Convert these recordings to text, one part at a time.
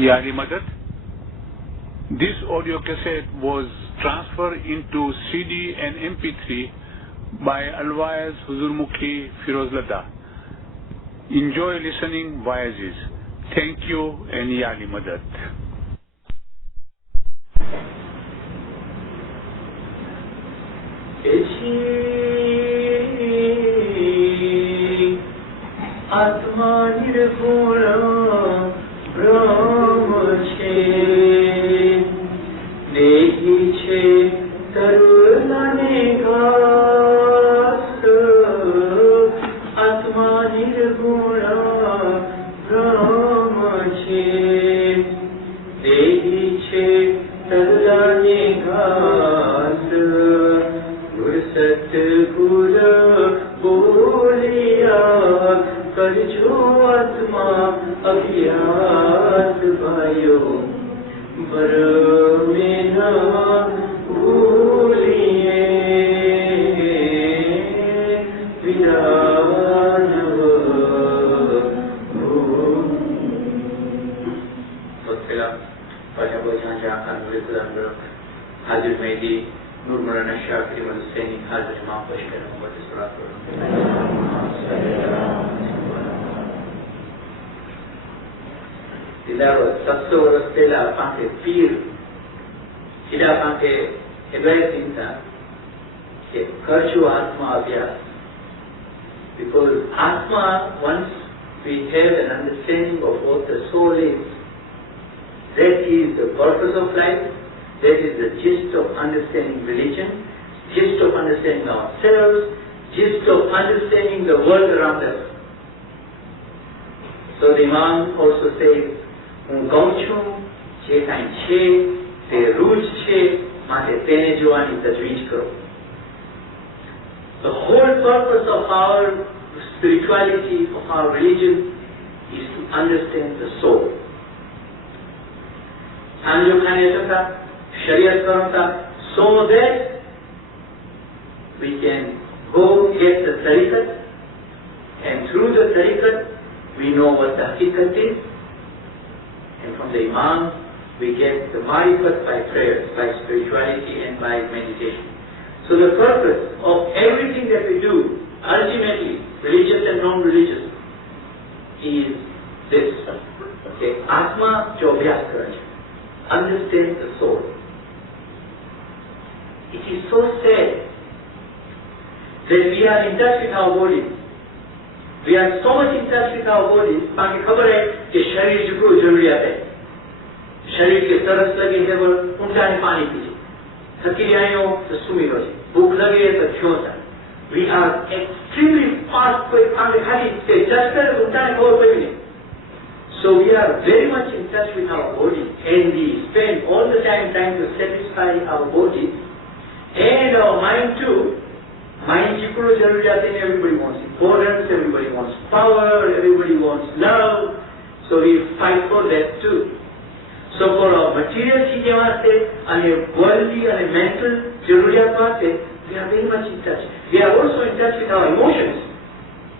Yari Madad. This audio cassette was transferred into CD and MP3 by Alwaaz Huzurmukhi Firozlada. Enjoy listening via this. Thank you and Yari Madad. आत्मा निर्गुण ब्रह्म छे देही छे तरुलने घास आत्मा निर्गुण ब्रह्म छे देही छे तरुलने घास सतगुर बोलिया करजो आत्मा अभ्यास भाइयो बर में न भूलिए विरान वक्तला pada bacaan akan oleh Tuhan hadir media Nur Marana Syafiri Manusiani hadir maafkan umat Islam. Tidak satu orang stella pakai pir, tidak pakai ebai cinta. Kerja atma abhyas. Because atma, once we have an understanding of what the soul is, that is the purpose of life. That is the gist of understanding religion, gist of understanding ourselves, gist of understanding the world around us. So the Imam also says, Gauchum, che kain che, te ruj che, mate tene joani tajweej karo. The whole purpose of our spirituality, of our religion, is to understand the soul. Anjo khane chaka, Shariat Karanta, so that we can go get the tariqat, and through the tariqat we know what the haqiqat is, and from the Imam we get the marifat by prayers, by spirituality and by meditation. So the purpose of everything that we do, ultimately, religious and non-religious, is this. Okay, Atma jo abhyas kara chhe. Understand the soul. It is so sad that we are in touch with our bodies. We are so much in touch with our bodies. बाकी खबर है कि शरीर जितना जरूरियात है. शरीर के तरस लगे है वो उनका है पानी पीजिए. थकी आए हो तो सुमी लो जी. भूख लगे है तो क्यों सा. We are extremely fast कोई काम खाली से जस्ट कर उनका है और कोई नहीं. So we are very much in touch with our body, and we spend all the time trying to satisfy our body. And our mind too. Mind jipuro jaruriyat hai, everybody wants importance, everybody wants power, everybody wants love. So we fight for that too. So for our material cheeze vaste and worldly and mental jaruriyat vaste, we are very much in touch. We are also in touch with our emotions.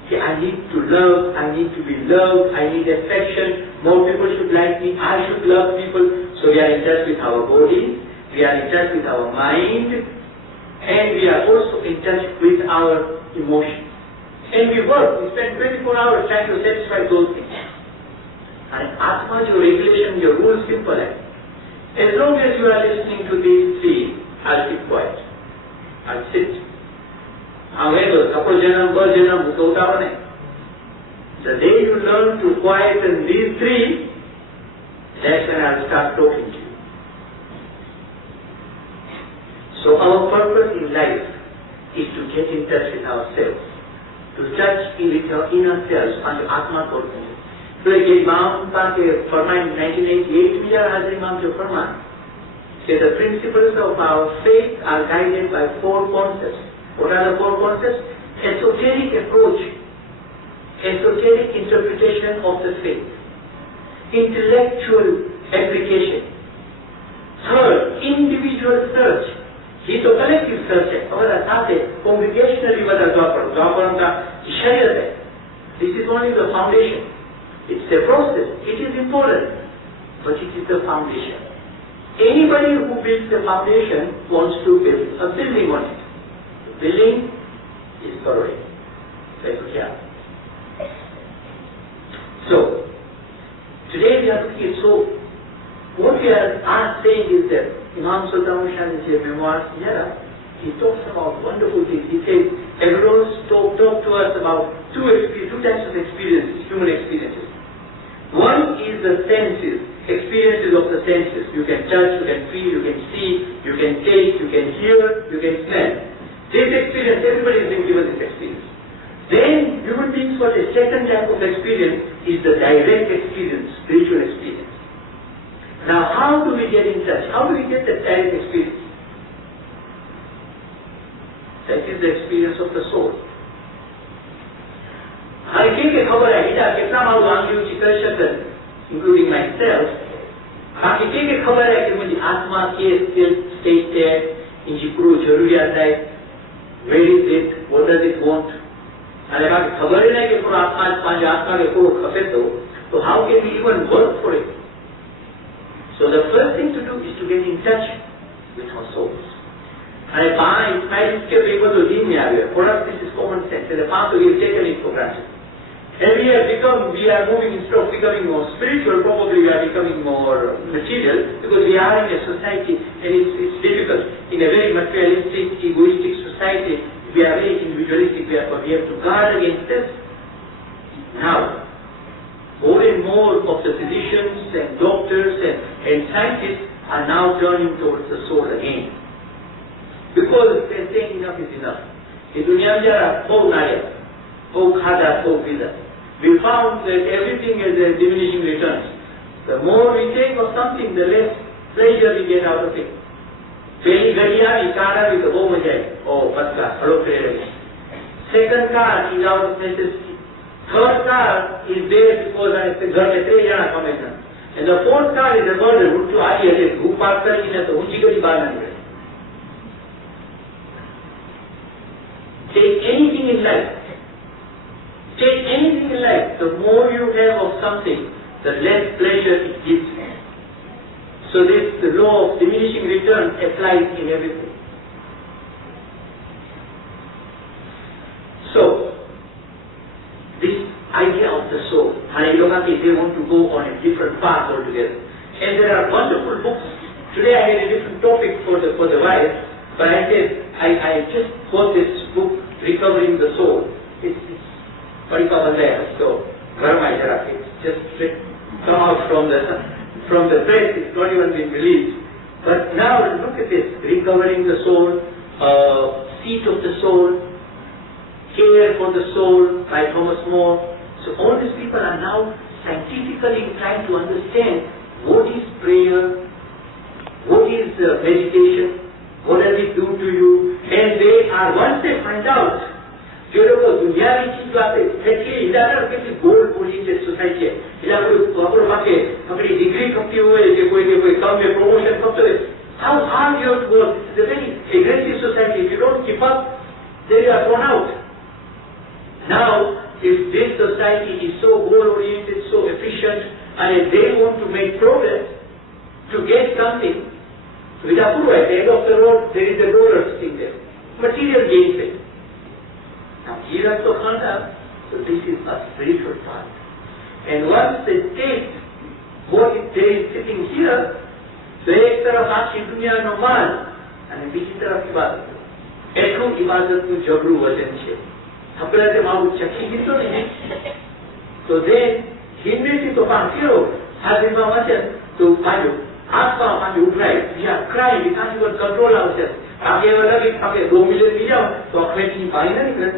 Okay, I need to love, I need to be loved, I need affection, more people should like me, I should love people. So we are in touch with our body, we are in touch with our mind, and we are also in touch with our emotions. And we work, we spend 24 hours trying to satisfy those things. And Atma, your regulation, your rule is simple. As long as you are listening to these three, I'll keep quiet. I'll sit. However, couple janam, per janam, the day you learn to quieten these three, that's when I'll start talking to you. So our purpose in life is to get in touch with ourselves, to touch with our inner selves, and Atma ko. So ये इमाम के फरमान 1988 में हाजिर इमाम जो फरमान कि the principles of our faith are guided by four concepts. What are the four concepts? Esoteric approach, esoteric interpretation of the faith, intellectual application. Third, individual search. ये तो कलेक्टिव सर्च है और साथ है कॉन्ग्रीगेशनली वाला द्वापर का शरीयत है. This is only the foundation. It's a process. It is important. but it is the foundation. Anybody who builds the foundation wants to build a building on it. The building is correct. So, today we are looking at, so what we are saying is that Imam Sultan Mushan in his memoirs, he talks about wonderful things. He says, everyone talk to us about two types of experiences, human experiences. One is the senses, experiences of the senses. You can touch, you can feel, you can see, you can taste, you can hear, you can smell. This experience, everybody has been given this experience. Then human beings for the second type of experience is the direct experience, spiritual experience. Now how do we get in touch? How do we get that direct experience? That is the experience of the soul. Including myself, where is it? What does it want? And so how can we even work for it? So the first thing to do is to get in touch with our souls. And for us this is common sense, and the path we have taken it for granted. And we are moving, instead of becoming more spiritual, probably we are becoming more material, because we are in a society, and it's difficult. In a very materialistic, egoistic society, we are very individualistic, we have to guard against this. Now, more and more of the physicians and doctors and scientists are now turning towards the soul again. Because they're saying enough is enough. In dunya we found that everything has a diminishing returns. The more we take of something, the less pleasure we get out of it. Second car is out of necessity. Third car is there because and the fourth car is a burden. Take anything in life. Take anything in life. The more you have of something, the less pleasure it gives you. So this, the law of diminishing return applies in everything. So, this idea of the soul, they want to go on a different path altogether. And there are wonderful books. Today I had a different topic for the wife, but I said, I just got this book, Recovering the Soul. It's so it's just come out from the press, it's not even been released. But now look at this, Recovering the Soul, Seat of the Soul, Care for the Soul by Thomas More. So all these people are now scientifically trying to understand what is prayer, what is meditation, what does it do to you, and they are, once they find out, दुनियावी चीज बातें actually इधर किसी gold oriented society है इधर कोई अपने पाके अपनी डिग्री खपती हुए कि कोई कम में प्रमोशन खपते हुए how hard you have to work. It's a very aggressive society. If you don't keep up, then you are thrown out. Now, if this society is so goal oriented, so efficient, and if they want to make progress to get something, with approval at the end of the road there is a roller sitting there, material gains it. Now here also conduct, so this is a spiritual part. And once they take what they is sitting here, so एक तरफ आखी दुनिया no मान અને બીજી તરફ ઇબાદત. એટલું ઇબાદતનું જબરું વચન છે. આપણે તે મારું ચખી દીધો ને તો then હિન્દીથી તો પાંચીરો હાથમાં વચન તો પાડ્યો આત્મા પાંચી ઉભરાય. We are crying, we can't even control ourselves. આગે એવા લાગે આપણે 2 મિલિયન બી જાઓ તો આખેથી પાણી ના નીકળે.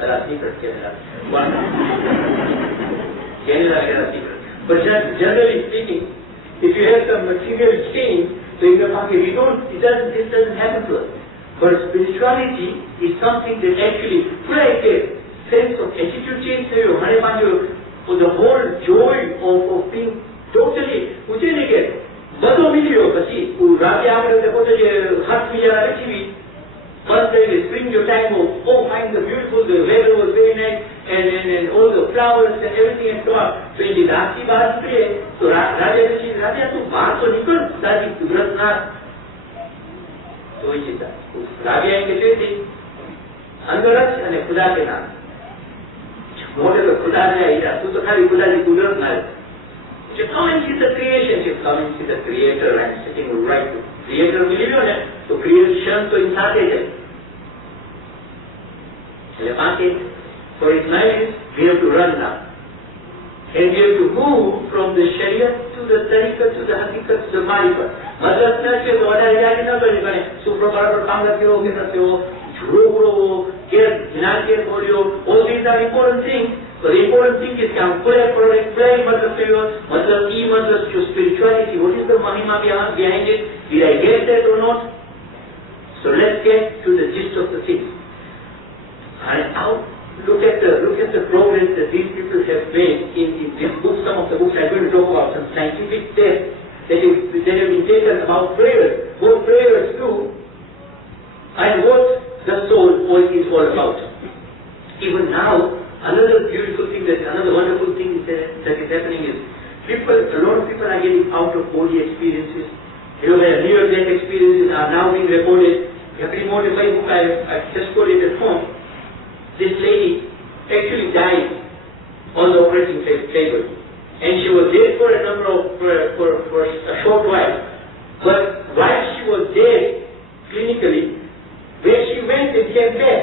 કદાચ નીકળે કેનેડા નીકળે. But generally speaking, if you have some material change, so in the market, this doesn't happen to us. But spirituality is something that actually, like a sense of attitude change, for the whole joy of being totally, once there is spring your time of, oh, find the beautiful, the weather was very nice, and all the flowers and everything and so on. So in the last बात पे तो राजा तू बाहर तो निकल सारी कुदरत ना तो ये चीज़ उस राजा के कहते अंदर अने खुदा के नाम मोटे तो खुदा ने आया तू तो खाली खुदा की कुदरत ना जो come and see the creation, जो come and see the creator and sitting right to creator मिलियो ने तो creation तो इंसान है चले बाकी for his life we have to run now and we have to move from the Sharia to the Tariqah to the Haqiqat to the Marifat मतलब ना कि दोबारा जाके ना बने सुप्रभात पर काम करते हो कैसे हो झूठो हो क्या ज्ञान के बोलियो all these are important things. So the important thing is कि हम पूरे मतलब से हो मतलब की मतलब जो spirituality what is the mahima behind it did I get that or not? So let's get to the gist of the thing and now look at the progress that these people have made in this book. Some of the books I'm going to talk about some scientific tests that have been taken about prayers, what prayers do and what the soul is all about. Even now, another beautiful thing, another wonderful thing that is happening is a lot of people are getting out of body experiences. You know, where near-death experiences are now being recorded. Every morning, my book I just got it at home. This lady actually died on the operating table, and she was there for a short while. But while she was there clinically, where she went and came back,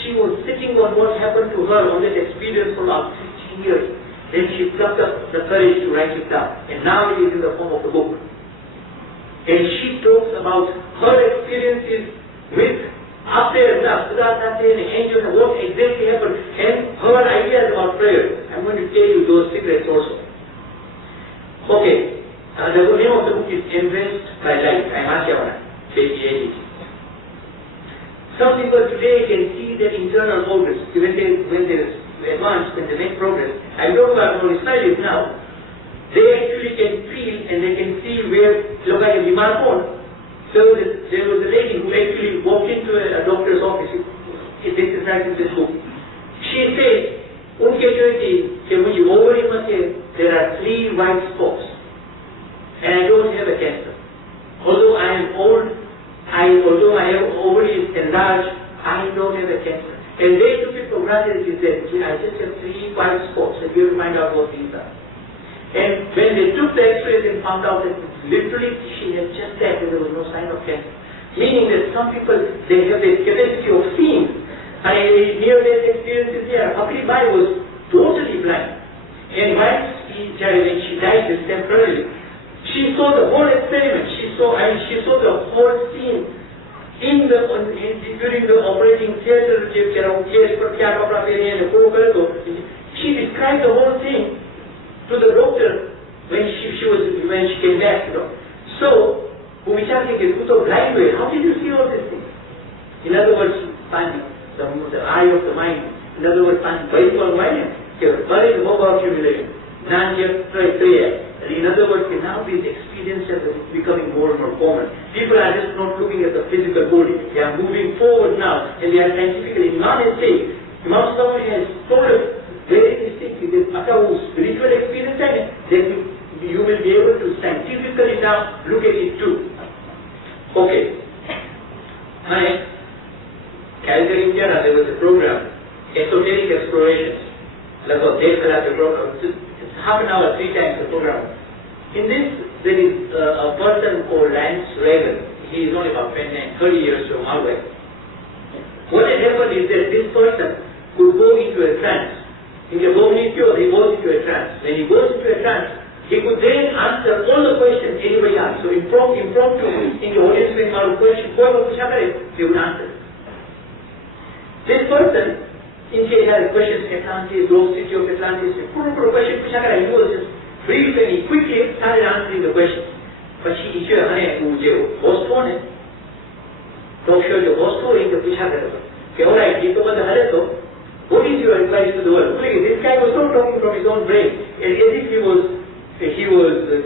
she was sitting on what happened to her on that experience for about 15 years. Then she plucked up the courage to write it down, and now it is in the form of a book. And she talks about her experiences with after the angels and what exactly happened and her ideas about prayer. I'm going to tell you those secrets also. Okay, the name of the book is Embraced by Light. I'm Ashyavana. Some people today can see their internal progress when they advance, when they make progress. I'm talking about non-Israelis now. They actually can feel and they can see where look like a smartphone. So there was a lady who actually walked into a doctor's office. This is right in this book. She said, "Unke joyti ke mujhe ovary mein there are 3 white spots, and I don't have a cancer. Although I am old, although I have ovaries enlarged, I don't have a cancer." And they took it for granted. She said, "I just have 3 white spots, and you have to find out what these are." And when they took the X-rays and found out that literally she had just that and there was no sign of cancer. Meaning that some people, they have the capacity of seeing. And near-death experiences there. Akli Bai was totally blind. And when she died just temporarily, she saw the whole experiment. She saw the whole scene during the operating theater. She described the whole thing to the doctor when she came back, you know. So, who विचारते कि तू तो blind हुए, how did you see all these things? In other words, the eye of the mind. In other words, very for mind, very more about humiliation. In other words, now these experiences are becoming more and more common. People are just not looking at the physical body. They are moving forward now, and they are scientifically. Imam is saying, Imam Sawari has told us very distinctly that after spiritual experience, then you will be able to scientifically now look at it too. Okay. Calgary, Indiana, there was a program, Esoteric Explorations. Like a program. It's half an hour, 3 times the program. In this, there is a person called Lance Reagan. He is only about 30 years from our way. What had happened is that this person could go into a trance. He goes into a trance. When he goes into a trance, he could then answer all the questions anybody asked. So impromptu, in the audience when our question, he would answer. This person, in case he had questions, Atlantis, lost city of Atlantis, he was just brief and he quickly started answering the questions. But he host one, talk show the host one, what is your advice to the world? This guy was not talking from his own brain, as if he was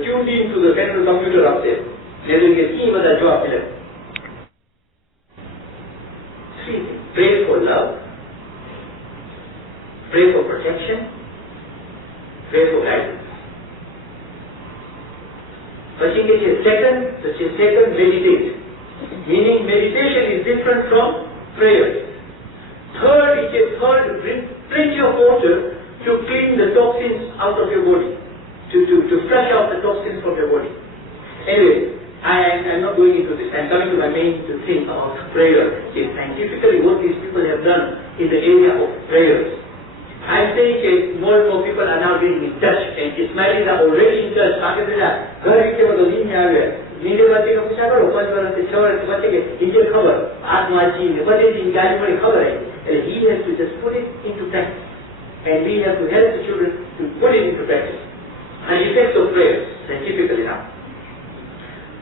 tuned into the central computer up there. Pray for love, pray for protection, pray for guidance. પછી કે છે second meditate, meaning meditation is different from prayer. Third, drink plenty of water to clean the toxins out of your body, to flush out the toxins from your body. Anyway, I'm not going into this. I'm coming to my main thing about prayer. Is scientifically what these people have done in the area of prayers. I'm saying that more and more people are now getting in touch, and Ismailis are already in touch. ઘર વિશે બધો નીંદ આવે, નીંદે વચ્ચેનો પૂછા કરો 5 વર્ષથી 6 વર્ષ વચ્ચે કે નીચે ખબર આત્માજી ને બધેથી ગાડી પડી ખબર આવી. And he has to just put it into practice, and we have to help the children to put it into practice. And effects of prayer scientifically now.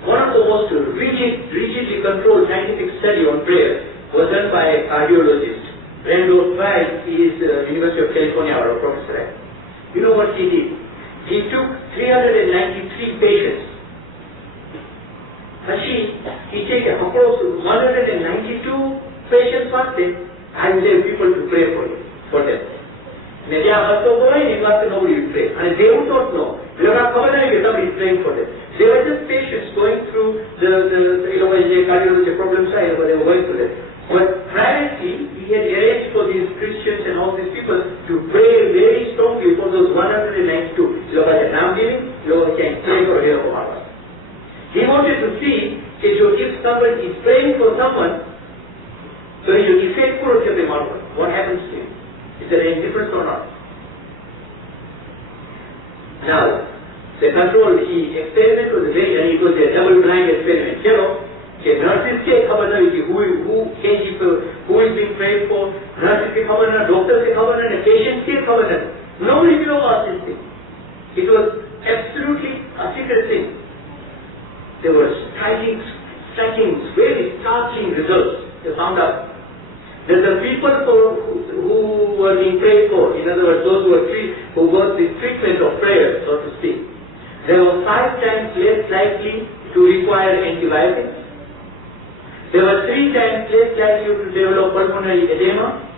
One of the most rigidly controlled scientific study on prayer was done by a cardiologist. Randolph Price, he is University of California or a professor. You know what he did? He took 393 patients. He took approx 192 patients first day and there people to pray for them. Nobody will pray. And they would not know. They were not somebody is praying for them. They were just patients going through the cardiology problems, they were going through them. But privately, he had arranged for these Christians and all these people to pray very strongly for those 192. Now giving, can pray for him. He wanted to see if someone is praying for someone, so you effect for the model. What happens to him? Is there any difference or not? Now, the control experiment was it was a double-blind experiment. You know, nurses ke khabar nahi who is being prayed for, nurses ke khabar nahi, doctors ke khabar nahi, patients ke khabar nahi. Nobody knew about this thing. It was absolutely a secret thing. There were striking, very startling results. They found out that the people who were being prayed for, in other words, those who got the treatment of prayer, so to speak, they were 5 times less likely to require antibiotics. They were 3 times less likely to develop pulmonary edema,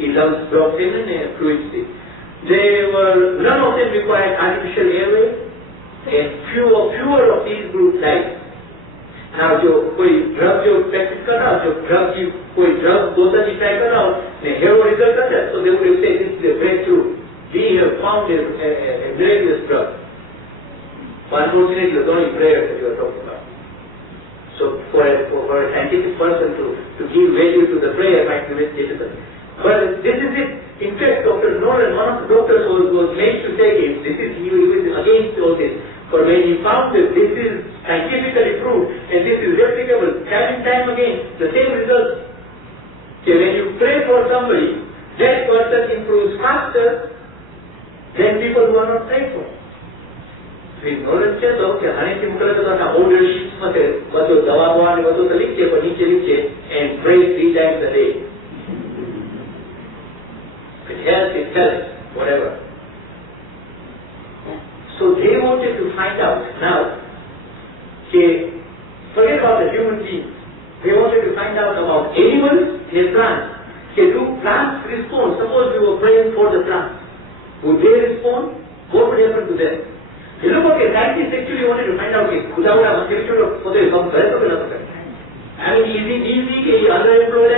lungs blocked in and fluidity. None of them required artificial airway, and fewer of these groups died. Now, कोई drug practice कर रहा, कोई drug dosage try कर रहा, hero result कर रहा, so they would say this is a breakthrough. We have found a miraculous drug. Unfortunately, it's only prayer that you are talking about. So for a scientific person to give value to the prayer might be very difficult. But this is it. In fact, Dr. Nolan, one of the doctors was made to say it. He was against all this. For when he found that this is scientifically proved and this is replicable time and time again, the same results. When you pray for somebody, that person improves faster than people who are not prayed for. Nolan says, okay, Hanesi Mukalata older sheets but Dawabwan, but the Liche, and pray 3 times a day. It helps, whatever. So they wanted to find out now, forget about the human beings, they wanted to find out about animals and plants. Do plants respond? Suppose we were praying for the plants. Would they respond? What would happen to them? You know what, scientists actually wanted to find out I mean, easy underemployed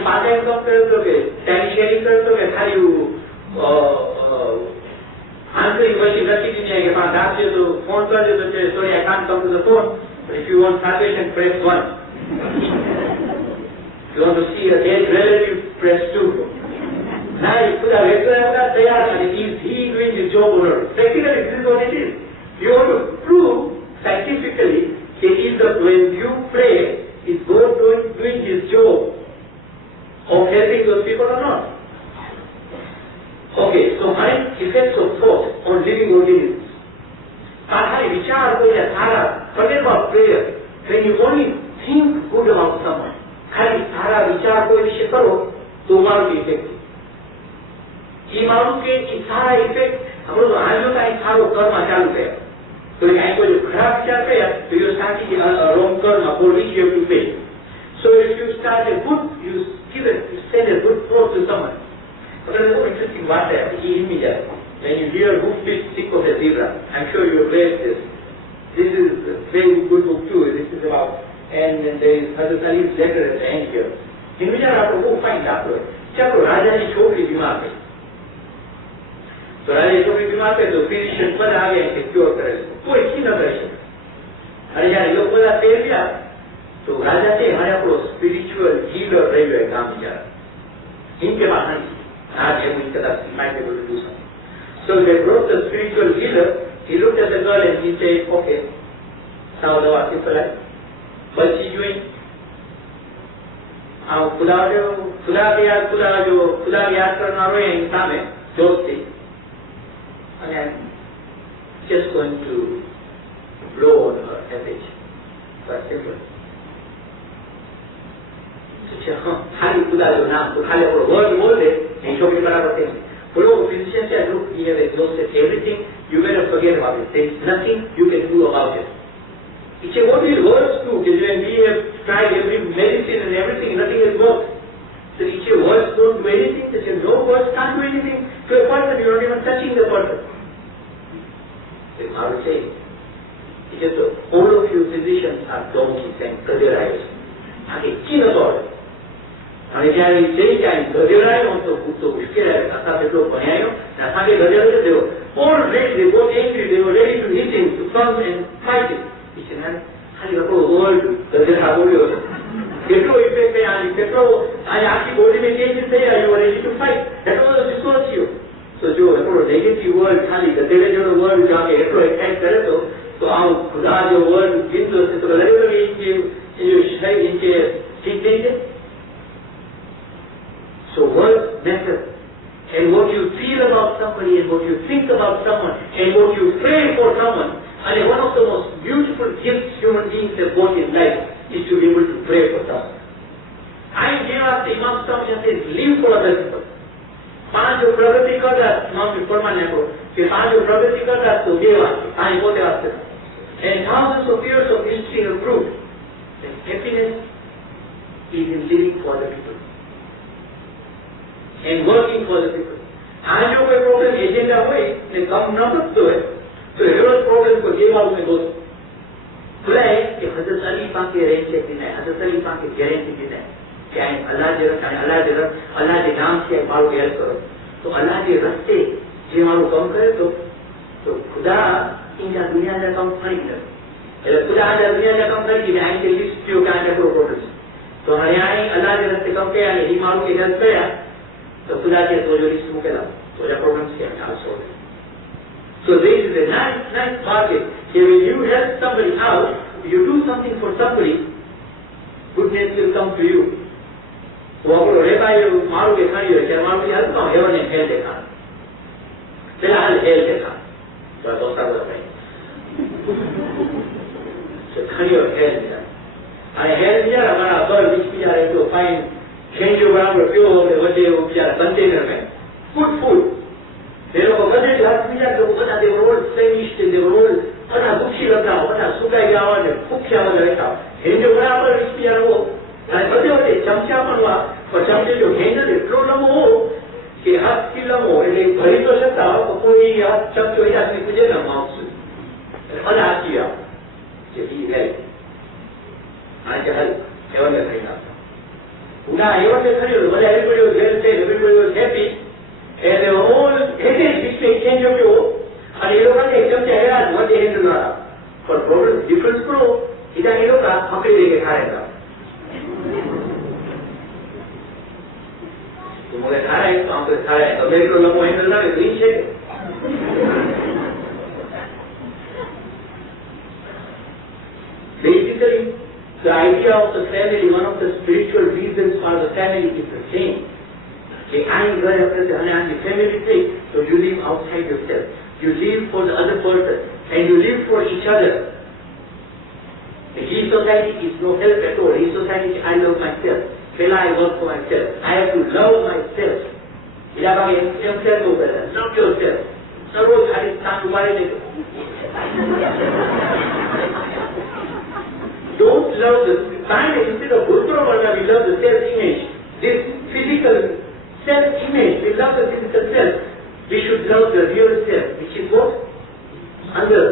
part-time doctors, sharing answering machine, phone sorry, I can't come to the phone. But if you want salvation, press 1. If you want to see a dead relative, press 2. Now you put a regular there and is he doing his job or not? Practically, this is what it is. You want to prove scientifically that when you pray, is God doing his job of helping those people or not? Okay, so mind effects of thought on living organisms. Forget about prayer. When you only think good about someone, effective. So if you start you send a good thought to someone, But there's no interesting one there, image. When you hear who fits sick of a zebra, I'm sure you have read this. This is a very good book too. This is about, and then there is Hazrat Ali's letter at the end here. In which I have to go find out. Chalo Raja ni chokri bimar hai. So Raja chokri bimar hai, so physician bada aa gaya ke cure kare. Koi chi na kare shakta. Are jare log bada fail gaya, so Raja se hare apno spiritual healer rahi hai kaam bichara. Inke baat nahi. Aaj ye inke that he might be able to do something. So they brought the spiritual healer. He looked at the girl and he said, okay, now the what is like? What she doing? Now, Kula yaad karna rohe insan mein, dosti. And I'm just going to blow on her message. Quite simple. So she said, Hari Kula jo naam, Khale apno word bol de, nahi chokri barabar the. But physician said, look, we have exhausted everything, you better forget about it. There is nothing you can do about it. He said, what will words do? Because when we have tried every medicine and everything, nothing has worked. So he said, words don't do anything. They said, no, words can't do anything to a person, you're not even touching the person. So I would say, he said, so all of you physicians are donkeys and kadirayas. Okay, king of all. અને જ્યારે જઈ જાય ગધેડાયો તો ભૂતો ઉશ્કેરાયો કાકા એટલો ભણ્યાયો ને સામે ગધેડો દેવો all ready, they got angry, they were ready to hit him, to come and fight him. He said, ખાલી આપણો વર્લ્ડ ગધેડા બોલ્યો છે કેટલો ઇફેક્ટ છે આની કેટલો આ આખી બોડીને ચેન્જીસ થઈ ગયા, you are ready to fight. That was the discourse. So જો આપણો નેગેટિવ વર્લ્ડ ખાલી ગધેડા જેવો વર્લ્ડ જો આપણે એટલો એટેક કરે તો આવું ખુદા જો વર્લ્ડ ગીતો છે તો લગભગ એ શરીર ઇંચે ઠીક થઈ જાય. So words matter. And what you feel about somebody and what you think about someone and what you pray for someone. And one of the most beautiful gifts human beings have got in life is to be able to pray for someone. I gave us the Imam Stamshan says, live for other people. પાંચ પ્રગતિ કરતા Imam Furman ને કહો કે પાંચ પ્રગતિ કરતા તો બે વાત આ પોતે વાત કરે. And thousands of years of history have proved that happiness is in living for other people. And working for the people. આ જો કોઈ પ્રોબ્લેમ એજન્ડા હોય ને કમ ન કરતો હોય તો એવો પ્રોબ્લેમ કોઈ જેવા में दोस्त खुलाए कि हजरत अली पाके रेंज से कि नहीं हजरत अली पाके गारंटी की नहीं क्या है अल्लाह के नाम से मारो हेल्प करो तो अल्लाह के रास्ते जे मारो कम करे तो खुदा इनका दुनिया का कम नहीं करे એટલે खुदा આ दुनिया का कम કરી કે આઈ કે લિસ્ટ જો કાંઈ કોઈ પ્રોબ્લેમ તો હરિયાણી અલ્લાહ के रास्ते कम के અને ઈ મારો કે હેલ્પ કર્યા तो खुदा के तो जो लिस्ट मुकेला तो या प्रॉब्लम्स के हटा सके. So this is a nice market. When you help somebody out, you do something for somebody, goodness will come to you. वो आपको रेपा ये मारो के खानी है क्या मारो के हेल्प का हेवन एंड हेल्थ देखा फिलहाल हेल्थ देखा तो दोस्ता बोला भाई तो खानी और हेल्थ देखा अरे हेल्थ यार हमारा अबर बीच की जा रहे तो fine change your around the fuel over what they are container में food they लोग बड़े हाथ में जाते लोग बता they were all famished and they were all बड़ा भूखी लगता बड़ा सुखाई गया और भूखा वाला रहता change your around बीच की जा रहा हो ताकि बड़े होते चमचा बनवा और चमचे जो हैंडल इतना लंबा हो कि हाथ की लंबा हो ये भरी तो सकता हो कोई हाथ चमचो या किसी कुछ ना माउस अल्लाह किया ये भी है आज हल एवं नहीं ना Now, everybody was well fed, everybody was happy, and they were all happy between change of you, and you look at the exam chehra, what they had to know. For problem, difference pro, ida you look at, how can they get higher? तो मुझे खाया है, तो हमको खाया है, तो मेरे को लोगों ने बोला कि नहीं चाहिए. Basically, the idea of the family, one of the spiritual reasons for the family is the same. कि आई घर अपने से हमें आगे family से, so you live outside yourself. You live for the other person, and you live for each other. The His society is no help at all. His society is I love myself. Till I work for myself. I have to love myself. इला बागे himself over there. Love yourself. सर्वोच्च हरि स्थान उबारे ले. Don't love the kind instead of Gurupura, we love the self-image. This physical self-image, we love the love the real self, which is what? Under.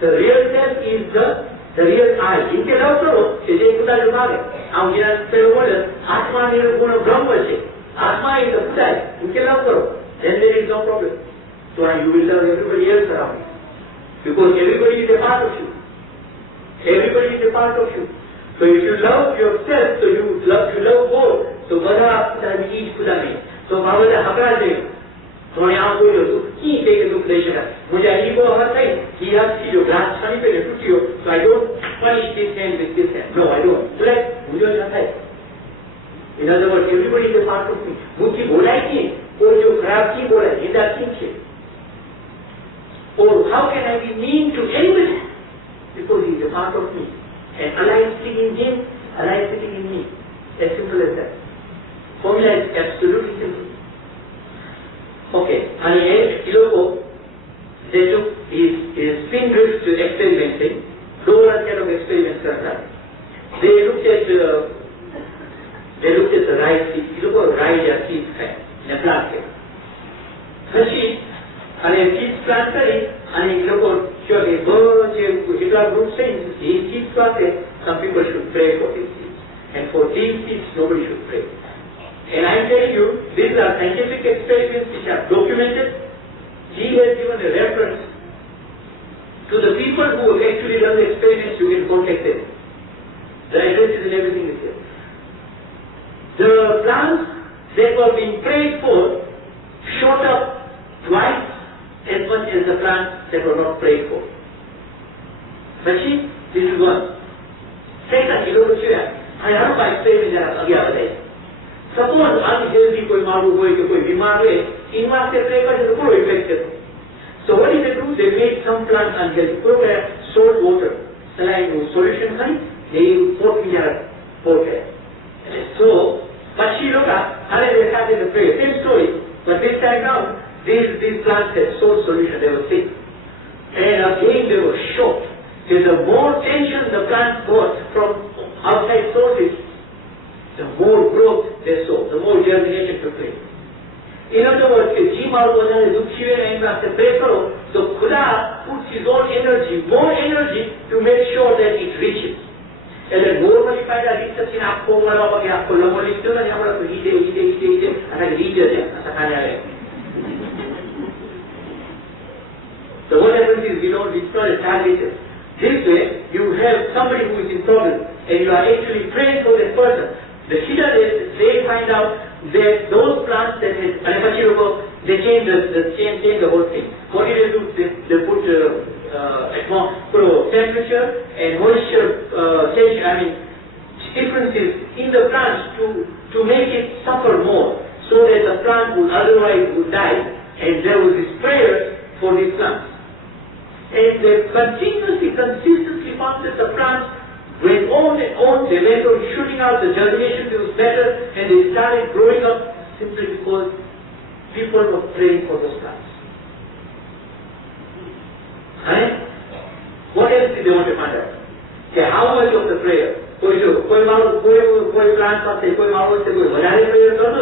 The real self is the real I. इनके love करो कि जे खुदा जो भाग है हम जिना पेड़ बोले आत्मा निर्गुण ब्रह्म है आत्मा is the खुदा है इनके लव करो then there is no problem. So you will love everybody else around you because everybody is a part of you. Everybody is a part of you. So if you love yourself, so you love God. So बड़ा खुदा भी इस खुदा में. So बाबा हकरा दे. तो यहाँ कोई लोग की देखे तो प्लेशर है. मुझे ईगो हमारा नहीं कि यार की जो ग्लास खाने पे टूटी हो, so I don't punish this hand with this hand. No, I don't. तो like मुझे चाहता है. In other words, everybody is a part of me. मुझे बोला है कि वो जो खराब की बोला है, इधर ठीक है. Or how can I be mean to anybody? Because he is a part of me. And Allah is sitting in him, Allah is sitting in me. As simple as that. Formula is absolutely simple. Okay, and he look, they took his spindrift to experimenting. Lower kind of experiments are They looked at the rice seeds. You look at rice seeds in a plant. પછી અને seeds plant કરી અને એ લોકો જો કે જેટલા groups છે એ seeds પાસે some people should pray for these seeds. And for these seeds nobody should pray. And I am telling you, these are scientific experiments which are documented. He has given a reference to the people who have actually done the experiments. You can contact them. The addresses and everything is there. The plants that were being prayed for shot up twice as much as the plants that were not prayed for. But this is one. Second, you know what you have. I have my experiment again. Suppose unhealthy कोई मारू कोई के कोई बीमार है, इन मास से pray कर तो कोई इफेक्ट है. So what did they do? They made some plants unhealthy. Put salt water, saline solution खाई, they put in their water. So, but she looked at, how they started the prayer. Same story, but this time round, these plants had salt solution. They were sick, and again they were shocked. Because the more tension the plants got from outside sources, the more growth they saw, the more germination took place. In other words, if Jimal was in a Dukhive and after pray karo, so Khuda puts his own energy, more energy to make sure that it reaches. And then normally find a research in Akko Mala or Akko Lamoli, still and Yamara to Hide, and I read it as a kind of. So what happens is it's not a target. This way, you have somebody who is in problem, and you are actually praying for that person. The Shida is, they find out that those plants that had, they change the whole thing. What did they do? They put temperature and moisture differences in the plants to make it suffer more, so that the plant would otherwise die. And there was this prayer for these plants. And they consistently found that the plants went on and on, they went on shooting out, the germination was better, and they started growing up simply because people were praying for those plants. And what else did they want to find out? Okay, how much of the prayer? कोई plant पाते कोई माहौल से कोई વધારે prayer कर दो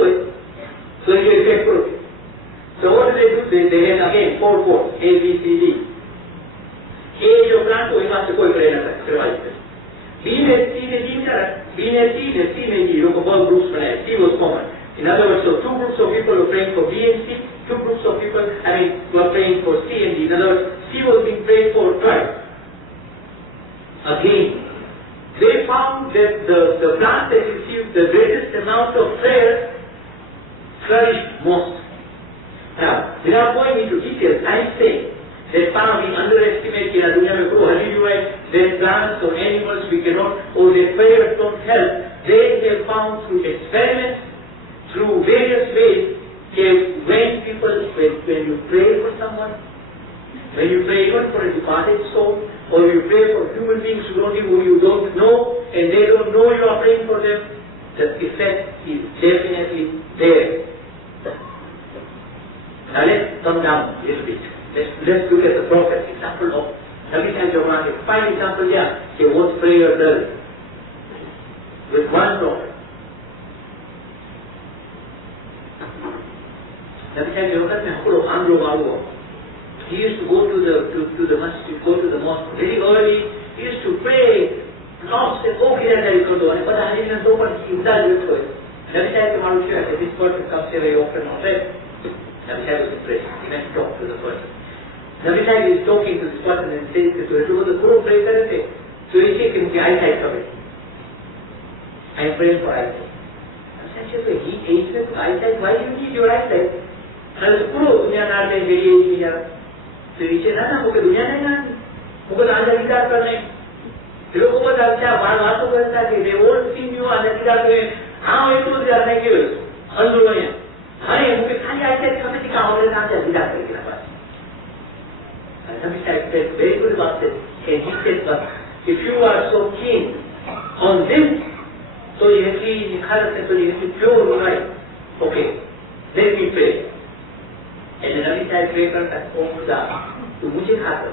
so you effect करोगे. So what do? They had again 4 points, A, B, C, D. A जो प्लांट को इमाम से कोई प्रेयर न करवाई. B ने C ने D करा, B ने C ने C ने D लोगों को बहुत groups बनाए. C was common. In other words, so 2 groups of people were praying for B and C, 2 groups of people were praying for C and D. In other words, C was being prayed for twice. Again, they found that the plant that received the greatest amount of prayer flourished most. Now, without going into details, I am saying that far we underestimate in our dunya mein grow hallelujah, their plants or animals we cannot, or their prayers don't help. They have found through experiments, through various ways, when you pray for someone, when you pray even for a departed soul, or you pray for human beings who you don't know, and they don't know you are praying for them, the effect is definitely there. Now let's come down a little bit. Let's look at the prophet example of Nabi Sallallahu. Find example here. He what prayer does with one prophet. Nabi Sahib वक्त में हमको आंध्रो मारू he used to go to the masjid, go to the mosque very early. He used to pray lots and khiladaari kar do અને બધા હરીને તો પણ ઉદાર વ્યક્ત હોય. Nabi Sahib કે મારું છે કે this person comes here very often on right. Nabi Sahib was impressed. He went to talk to the person. Nabi Sahib is talking to this person and says કે તું એટલું બધું પૂરો પ્રે કરે છે તો એ છે કે મુકે eyesight ખબર. I am praying for eyesight. Nabi Sahib said he age में तो eyesight, why you need your eyesight? અને પૂરો દુનિયા ના દે ગઈ છે યાર. તો એ છે ના મુકે દુનિયા નહીં ના મુકે તો આજા વિચાર કર નહીં. એ લોકો બધા છે વાતો કરતા કે they won't see you અને વિચાર કરે હા એટલું જ યાર નહીં કેવું અંદરો અહીંયા અરે મુકે ખાલી eyesight ખબર છે કે આવડે ના છે વિચાર કરી ના pass. And Nabi Sahib said very good about it. And he said, but if you are so keen on this, so you have to be pure right. Okay, let me pray. And the Nabi Sahib prayed करता ओम खुदा तू मुझे खाकर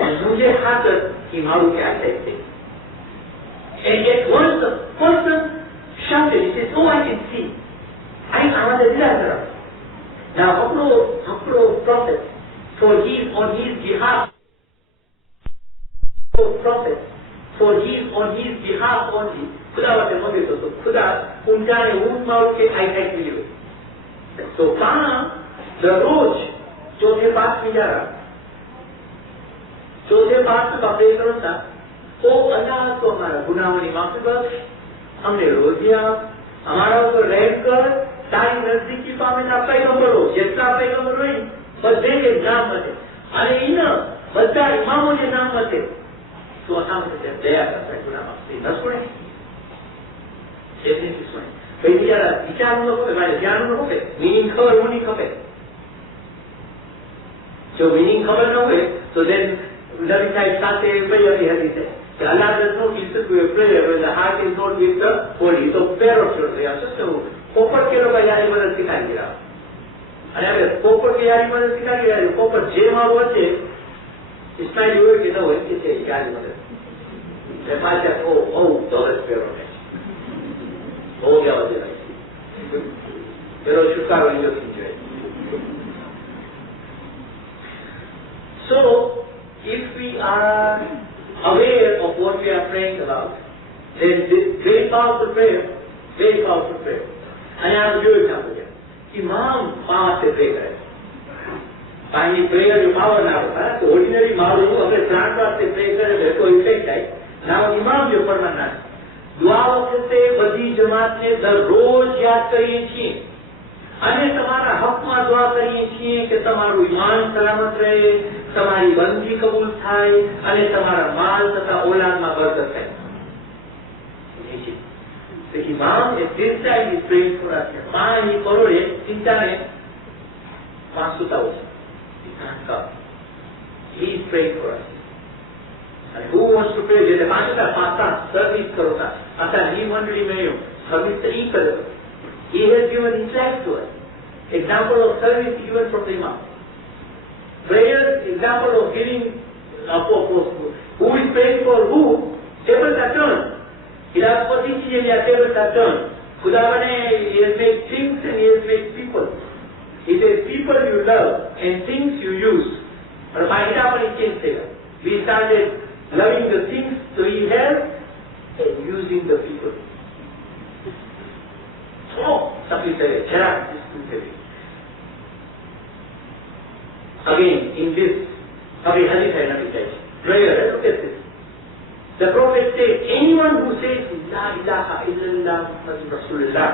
and मुझे खाकर कि मारू क्या कहते. And yet once the person shouted, he says, oh I can see. I हमारे दिला तरफ. Now अपनो prophet for him on his behalf only खुदा वाले मगे तो खुदा उनका ने ऊँट मारो के eyesight मिली. तो कहाँ दररोज चौथे पाठ में जा रहा चौथे पाठ में बापरे करो था वो अल्लाह तो हमारा गुनाहों माफी बख्श हमने रोज दिया हमारा ऊपर रहम कर तारी नजदीकी पामे ना पैगंबर हो जितना पैगंबर हो બધે કે નામ મતે અને એના બધા ઇમામોને નામ મતે તો આમાં દયા કરતા ગુના માફી ન સુણે એટલે સુણે કઈ બીજા વિચાર ન હોય મારે ધ્યાન ન હોય મીનિંગ ખબર હોની ખપે જો મીનિંગ ખબર ન હોય તો then નબી સાહેબ સાથે પહેલી હતી છે કે Allah does not listen to a prayer when the heart is not with the body. So parents should say શું પોપટ કે લોકો યારી મદદ શીખાઈ ગયા અને હવે પોપટ કે યારી મદદ શીખાઈ ગયા પોપટ જે મારું હશે ઇસ્માઇલ હોય કે ન હોય કે છે યારી મદદ એ પાછા ઓ દોલત પેરો ને હો ગયા વધે પેલો છુટકારો લીધો થઈ જાય. So if we are aware of what we are praying about, then this very powerful prayer. And I have to do it now again. Imam power से pray करे. पानी prayer जो power ना होता तो ordinary मालूम अपने प्राण पास से pray करे तो effect है. Now imam जो फरमाना दुआ वखते बधी जमात ने दररोज याद કરીએ છીએ અને તમારા હકમાં દુઆ કરીએ છીએ કે તમારું ઈમાન સલામત રહે તમારી બંદગી કબૂલ થાય અને તમારા માલ તથા ઓલાદમાં બરકત થાય. The Imam at this time is praying for us. He korore chintane masuta he can't come. He is praying for us. And who wants to pray? Jete masuta pasta service karota. Asa he mandali mein service to each other. He has given his life to us. Example of service given from the Imam. Prayer, example of giving who is praying for who? Tables are turned. Ilapati चीजें या tables are turned. खुदावन ने he has made things and he has made people. He says people you love and things you use. और माहिरा पर change देगा. We started loving the things that we have and using the people. So तकलीफ है जरा इसको again in this अभी hadith है ना बिचारी prayer है तो कैसे the prophet said anyone who says la ilaha illallah Muhammadur Rasulullah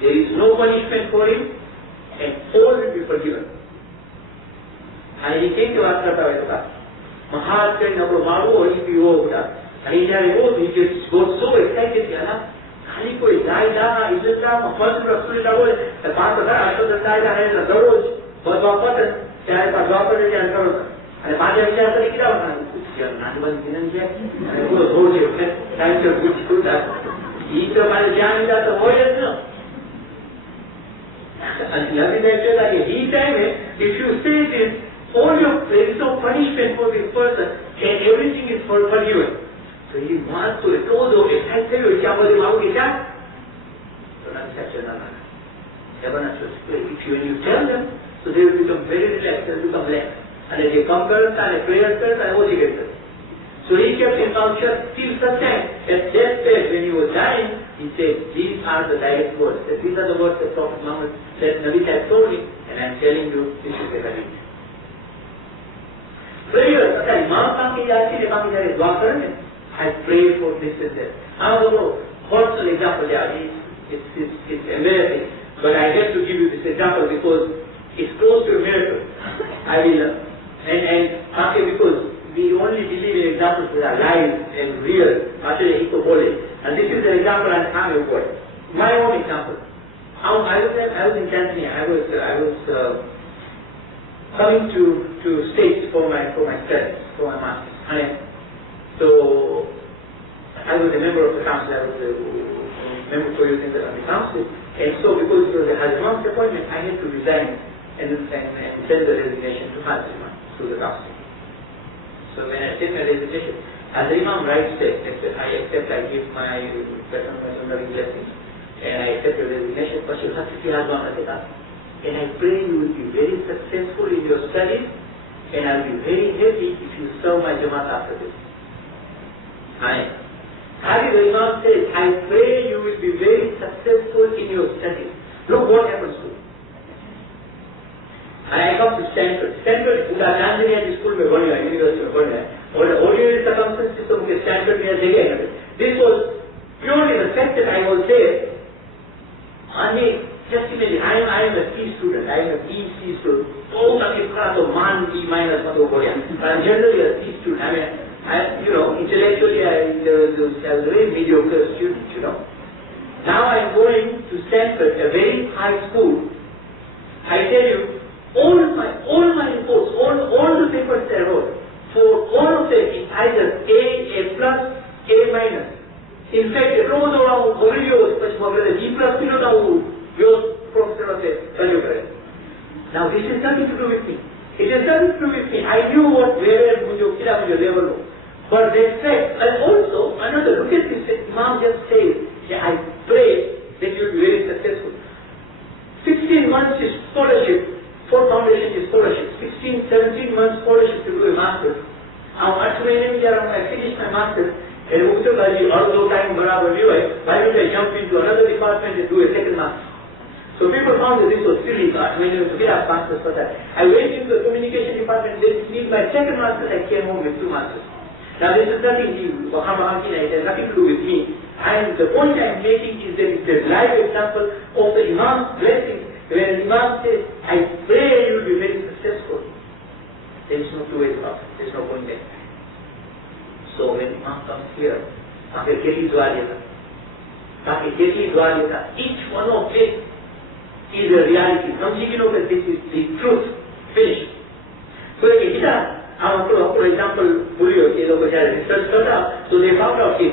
there is no punishment for him and all will be forgiven. અને એ કઈ વાત કરતા હોય તો મહારાજ કરીને આપણો મારવો હોય એ પીવો બધા અને જયારે એવો સો એક્સાઇટેડ થયા ખાલી કોઈ લા ઇલાહા ઇલ્લલ્લાહ મુહમ્મદુર રસૂલુલ્લાહ હોય તો પાંચ હજાર 810 દરરોજ બધવા પતે ત્યારે પાછા વાપરે ત્યાં કરો અને પાછા વિચાર કરી કેવા નાની બંધ વિનંતી અને બોલો જોર છે ટાઈમ છે ગુડ ગુડ ઈ તો મારે જ્યાં લીધા તો હોય જ ન. And Nabi said that he time if you say this all your there is no punishment for this person and everything is forgiven. So he wants to todo excited क्या बोले मारो क्या तो ना अच्छा ना They are not supposed to play. When you tell them, so they will become very relaxed, they will become less. And they come first, and they pray first, and what you get first. So he kept in culture till such time that deathbed, when he was dying, he said, these are the direct words. That these are the words that Prophet Muhammad said, Nabi had told me, and I am telling you, this is the hadith. Prayer, Imam Kanki Yasi, the Kanki Yasi, I pray for this and that. Another personal example, it's embarrassing, but I have to give you this example because it's close to a miracle. I will, and because we only believe in examples that are live and real, actually hyperbolic. And this is an example I'm coming of what? My own example. I was in Tanzania. I was coming to States for my studies, for my masters. And so I was a member of the council. I was a member for youth in the council. And so because it was a Hajjman's appointment, I had to resign and send the resignation to Hajjman, to the council. So when I take my resignation, as the Imam writes there, I accept, I give my personal blessings, and I accept your resignation, but you have to see Hajjman. And I pray you will be very successful in your studies, and I will be very happy if you serve my Jamaat after this. The Imam says, I pray you will be very successful in your studies. Look what happens to you. And I come to Stanford. Stanford, Tanzania school में बनी है, university में बनी है. और ordinary circumstances तो मुझे Stanford में जगह है. This was purely the fact that I was there. And just imagine, I am a C student. I am a B C student. So तकलीफ खा तो मान B minus मतलब हो गया. But I'm generally a C student. Intellectually I was a very mediocre student. Now I am going to Stanford, a very high school. I tell you, all my reports, all the papers I wrote, for all of them, it's either A plus, A minus. In fact, the professor of Bolivia, G plus, professor of the Now this has nothing to do with me. It has nothing to do with me. I knew where Mujo level. But they said, and also, another, look at this, Imam just says, I pray that you will be very successful. 16 months is scholarship. For foundation is scholarship, 16, 17 months scholarship to do a master's. Now, I finished my master's, and although time why would I jump into another department and do a second master's? So people found that this was silly, to get a master's for that. I went into the communication department, they need my second master's, I came home with 2 masters. Now this is nothing new, it has nothing to do with me. And the point I am making is that it's a live example of the Imam's blessing. When the Imam says, I pray you will be very successful, there is no two ways about it. There is no going back. So when Imam comes here, each one of it is a reality. This is the truth. Finished. So for example, research so they found out if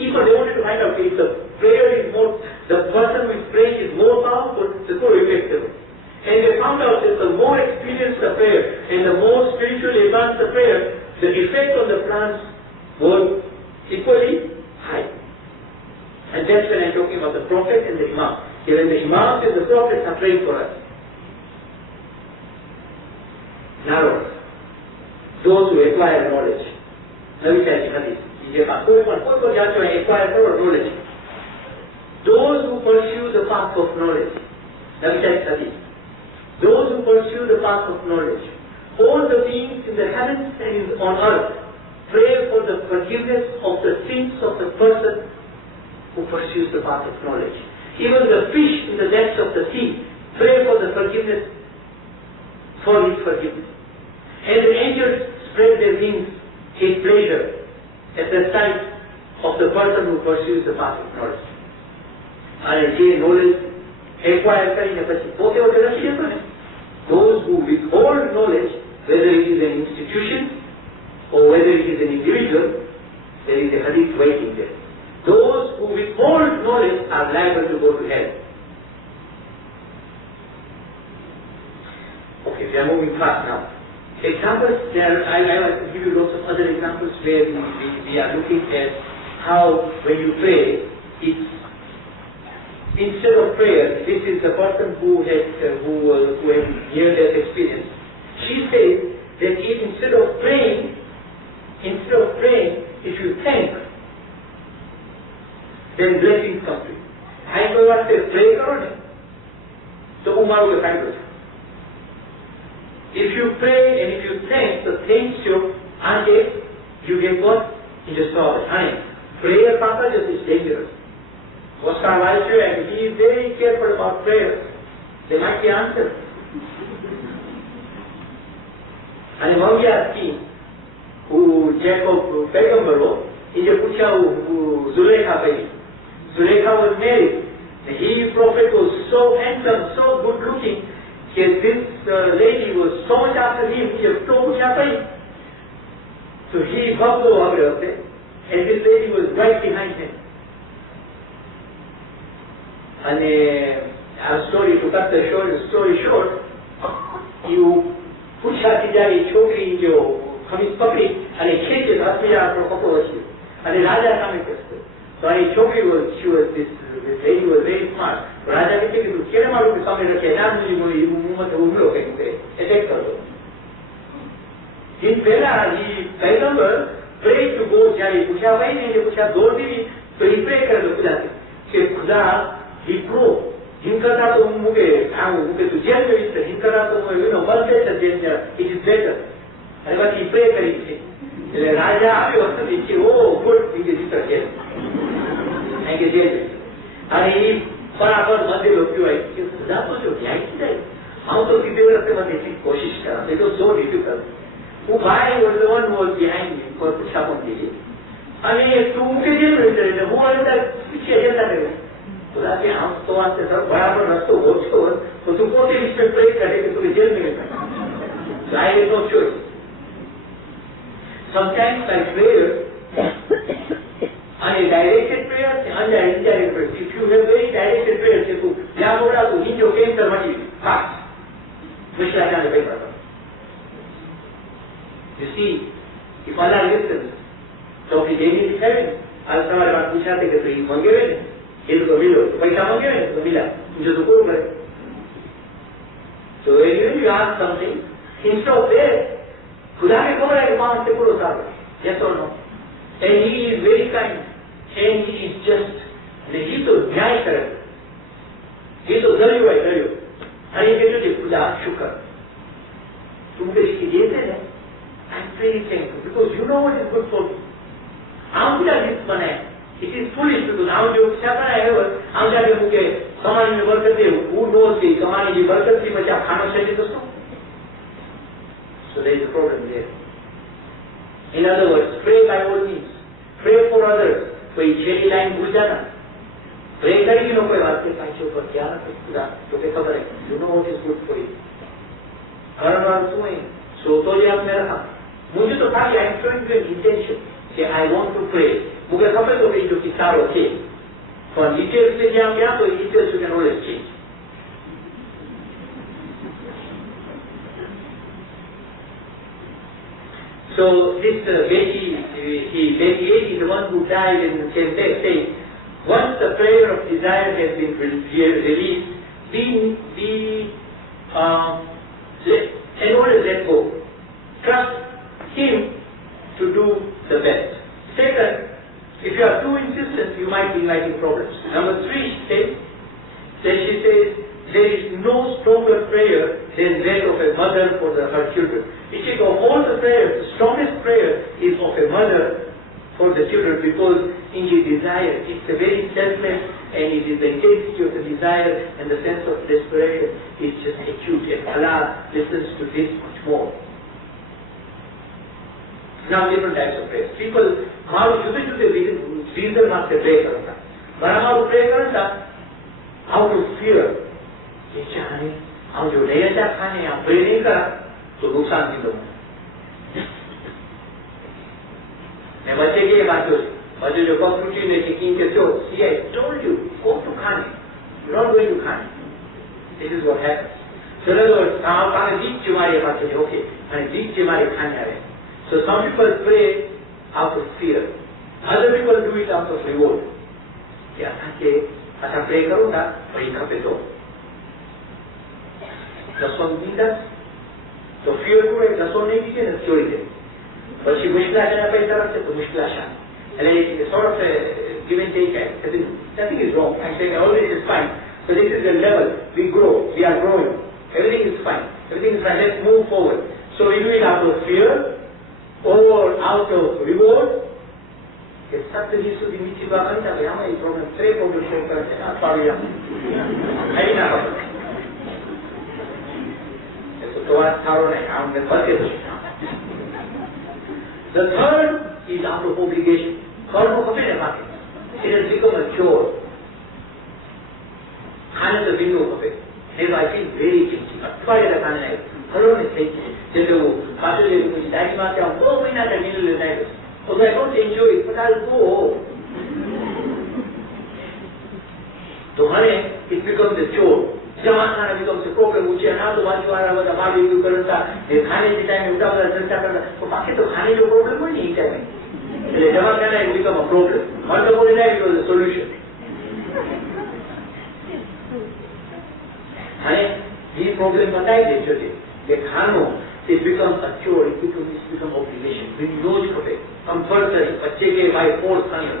people they wanted to find out if the prayer is more, the person who is praying is more powerful, the more effective. And they found out that the more experienced the prayer and the more spiritually advanced the prayer, the effect on the plants was equally high. And that's when I'm talking about the Prophet and the Imam. When the Imam and the Prophets are praying for us. Now, those who acquire knowledge, Nabi said in Hadith, acquire knowledge. Those who pursue the path of knowledge, Nabi said in Hadith, those who pursue the path of knowledge, all the beings in the heavens and on earth pray for the forgiveness of the sins of the person who pursues the path of knowledge. Even the fish in the depths of the sea pray for the forgiveness, for his forgiveness. And the angels spread their wings in pleasure at the sight of the person who pursues the path of knowledge. And again, knowledge, acquire those who withhold knowledge, whether it is an institution or whether it is an individual, there is a hadith waiting there. Those who withhold knowledge are liable to go to hell. Okay, we are moving fast now. Examples, I will give you lots of other examples where we are looking at how when you pray, instead of prayer, this is the person who had near-death experience. She says that if instead of praying, if you thank, then blessings come to you. I know what they pray karo ne, so umaru ke faydo cha. If you pray and if you thank, the thanks you, and you get what? You just saw it. And prayer papa just is dangerous. Oscar Wilde and he is very careful about prayer. They might be answered. And one year king, who Jacob Pegambaro, he just put who Zulekha Pegi. Zulekha was married. And he prophet was so handsome, so good looking. This lady was so much after him, he was so much after him. So he bumped over there, and this lady was right behind him. And I'm sorry to cut the story short, you push her tijari chokri jo khamis pakdi, and he kheche hasmiya propoko vachi, and the Raja coming to school. So this lady was very smart. Raja said, "You can't maru ke samne rakhe, na mujhe muhammad umlo ke attack kar do." In Bela, he prayed to go jari pucha bhai ne je pucha do di, so he prayed kar do puja ke khuda hipro hinkara to muge tu jail mein is hinkara to one day the danger, it is better. And but he prayed kari che. Le Raja aaye waste diche, oh good, he is jail. And he jail. And he barabar madhye log kyu aaye ke khuda to jo न्याय ki jaye. How to give us the madhye koshish kara. It was so difficult. Ubai was the one who was behind me for Pushapam Dili. I mean, to muke jail mein chale, who was that piche jail ta kare. So that we have to ask the barabar rasto hocho, so to pote ishme pray kare ke tumhe jail mein gaya. So I had no choice. Sometimes by prayer, and a directed prayer, and an indirect prayer. If you have very directed prayer, say, "Ya bola tu hinjo came to money fast." Mishra jane pay karo. You see, if Allah listens, so if he gave me this heaven, I'll say, "I want to push out the tree, mange ne, ilu to milo, paisa mange ne, to mila, muझे तो करो करे." So when you ask something, instead of there, खुदा के खबर है कि वहां से करो साहब, yes or no? And he is very kind, and he is just. नहीं तो न्याय करे, ये तो दरियो है दरियो. अरे ये जो खुदा शुक्र, तुमको इसकी देते हैं. I'm very thankful because you know what is good for me. हम क्या जिस बनाए, it is foolish because हम जो क्या बनाए है वो हम जाके मुझे कमाने में बरकत दे, who knows कि कमाने की बरकत थी मचा खाना चाहिए दोस्तों. So there is a problem there. In other words, pray by all means. Pray for others. कोई छेली लाइन भूल जाना. Pray करेगी ना कोई बात के पांचों पर क्या ना कुछ खुदा तो क्या खबर है. You know what is good for you. हर बार तुम्हें सोचो ये आप मेरा था. मुझे तो था कि I am showing you an intention. कि I want to pray. मुझे खबर तो नहीं जो किताब होती. For details से जहाँ गया तो details you can always change. So this Becky is the one who died in the saying, once the prayer of desire has been released, and always let go. Trust him to do the best. Second, if you are too insistent, you might be inviting problems. Number 3, she says, there is no stronger prayer than that of a mother for her children. You see, of all the prayers, the strongest prayer is of a mother for the children because in the desire, it's a very selfless and it is the intensity of the desire and the sense of desperation is just acute and Allah listens to this much more. Now different types of prayers. People, how should reason not to pray karta. But how to pray karta? How to fear. ये चाहने, हम जो नहीं अच्छा खाने हम pray नहीं करा तो नुकसान भी दो. मैं बच्चे की ये बात जो बच्चे जो कॉम्प्यूटर में चेकिंग के जो see I told you go to खाने, you're not going to खाने. This is what happens. So in other words, हम खाने बीच चुमारे बात जो okay, खाने बीच चुमारे खाने आ रहे. So some people pray out of fear, other people do it out of reward. क्या था कि असां प्रे करूं था वरी खपे थो रसो ॾींदसि तो फियर को एक रसो नहीं दीजिए ना चोरी दे પછી મુશ્કેલ આશા પૈ તરફ છે તો મુશ્કેલ આશા એટલે sort of give and take nothing is wrong. I'm saying all this is fine. So this is the level we grow, we are growing, everything is fine, let's move forward. So we do it out of fear or out of reward. ये सब चीज को दिमिति बाहर था कि हमें problem tray problem show करते हैं पारिया है ना तो आज थारो ने हम ने बचे तो the third is out of obligation कर्म को कभी नहीं माने it has become a chore खाने तो बिंदु कभी नहीं I feel very guilty अठवाडिये का खाने नहीं हलो ने सही जैसे वो खाते ले कुछ डाइट मारते हैं 2 महीना तक मिल लेता है because I don't enjoy it but I'll go तो हमें it becomes a chore जमा खाना becomes a problem मुझे ना तो बाजू वाला बता मार भी करता ये खाने के टाइम में उठा कर चर्चा करना तो बाकी तो खाने जो प्रॉब्लम नहीं है टाइम એટલે જમા ખાના it become a problem one the more it was a solution અને ये प्रॉब्लम बताई दे चुके कि खानो it becomes a chore it becomes obligation when you know compulsory बच्चे के by force खाने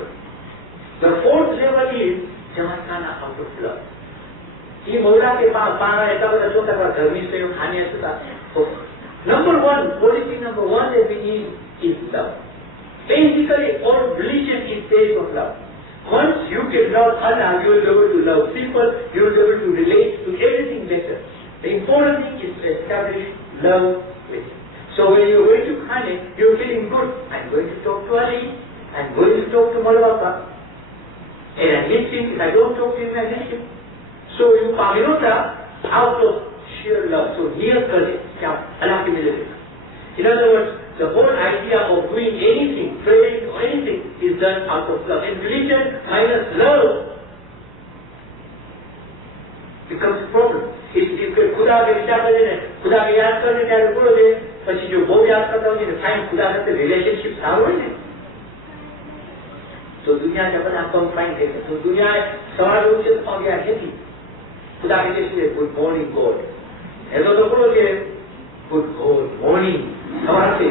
the fourth level is जमा खाना out of love ये मोला के पास पाना ऐसा बता छोटा सा घर में से खाने ऐसा तो number one policy number one that we need is love. Basically all religion is based on love. Once you can love Allah, you will be able to love people, you will be able to relate to everything better. The important thing is to establish love with. So when you are going to Khane, you are feeling good. I am going to talk to Ali, I am going to talk to Malwapa, and I miss him. If I don't talk to him, I miss him. So you paminota out of sheer love. So near courage, Allah ki mile. In other words, the whole idea of doing anything, praying or anything is done out of love. And religion minus love becomes a problem. If खुदा के विचार करें ना, खुदा के याद करने क्या बोलो दे, पची जो वो याद करता हूँ जिन्हें फाइन खुदा करते रिलेशनशिप सारो है ना. तो दुनिया जब अपन आपको फाइन देते, तो दुनिया सवाल उच्च और क्या है थी? खुदा के जैसे गुड मॉर्निंग गॉड ऐसा तो बोलो कि गुड मॉर्निंग सवाल से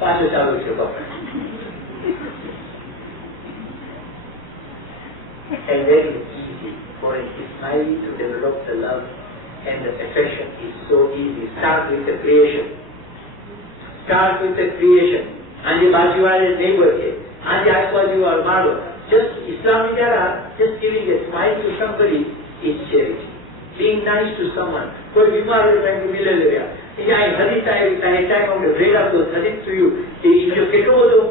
पांच चालू से and very easy for an Ismaili to develop the love and the affection is so easy. Start with the creation. And the Bajiwara neighbor here, and the Aswajiwar Maro. Just Islam just giving a smile to somebody is charity. Being nice to someone. कोई बीमार हो जाए तो मिले ले गया. या hadith time of the bread of those hadith to you. If you get over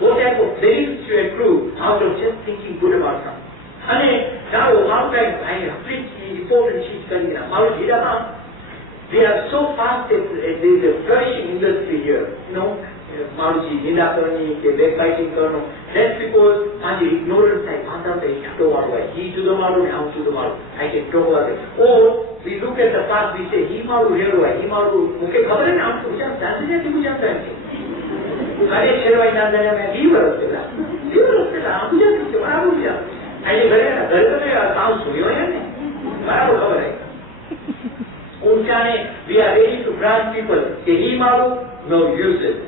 what type of benefits you accrue out of just thinking good about something. And now how can I complete the important sheet coming up? We are so fast that there is a flourishing industry here. You know, Maruji, Ninda Karni, backbiting Karno. That's because on the ignorance side, he to the Maru, now to the Maru. I can talk about it. Or we look at the past, we say, he Maru, here, he Maru, okay, cover it now, अरे शेरवाई ना जाने में भी बरसता हम जानते हैं बराबर क्या ऐसे घर में काम सुनियो या नहीं बराबर खबर है उनका ने we are ready to grant people कि he मारो no useless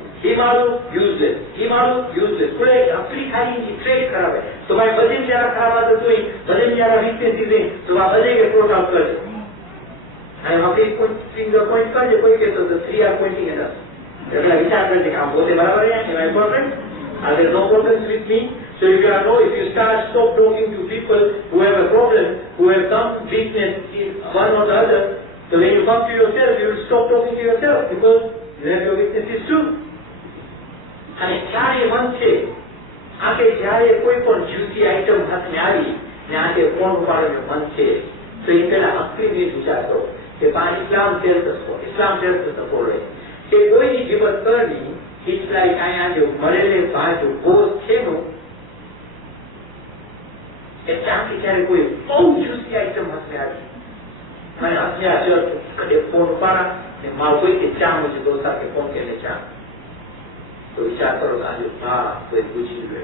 पूरे अपनी खाली ट्रेड खराब है तो भाई बजट ज्यादा खराब आता तो बजट ज्यादा वीकनेस चीजें तो आप बजट के प्रोट आउट कर and अपनी फिंगर पॉइंट कर जो कोई कहते तो 3 are pointing at us अगला विचार करते हैं आप बोलते बराबर हैं am I important? Are there no problems with me? So if you start stop talking to people who have a problem, who have some weakness in one or the other, so when you come to yourself, you will stop talking to yourself because you have your weaknesses too. અને જ્યારે મન છે આકે જ્યારે કોઈ પણ juicy item હાથમાં આવી ને આકે કોણ ઉપાડવાનું મન છે તો એ પેલા અક્કલી વિચાર કરો કે ઇસ્લામ tells us હોય કે કોઈની જીવન કરવી it's like અહીંયા જો મરેલે ભાજુ ગોસ છે નો એ ચાંકી જ્યારે કોઈ બહુ જ્યુસી આઈટમ હાથમાં આવી અને હાથને આજો કદે ફોન ઉપાડા ને મારો કોઈ કે ચા મુજે દોસ્તા કે ફોન કે ચા तो विचार करो आज हाँ कोई पूछ रहे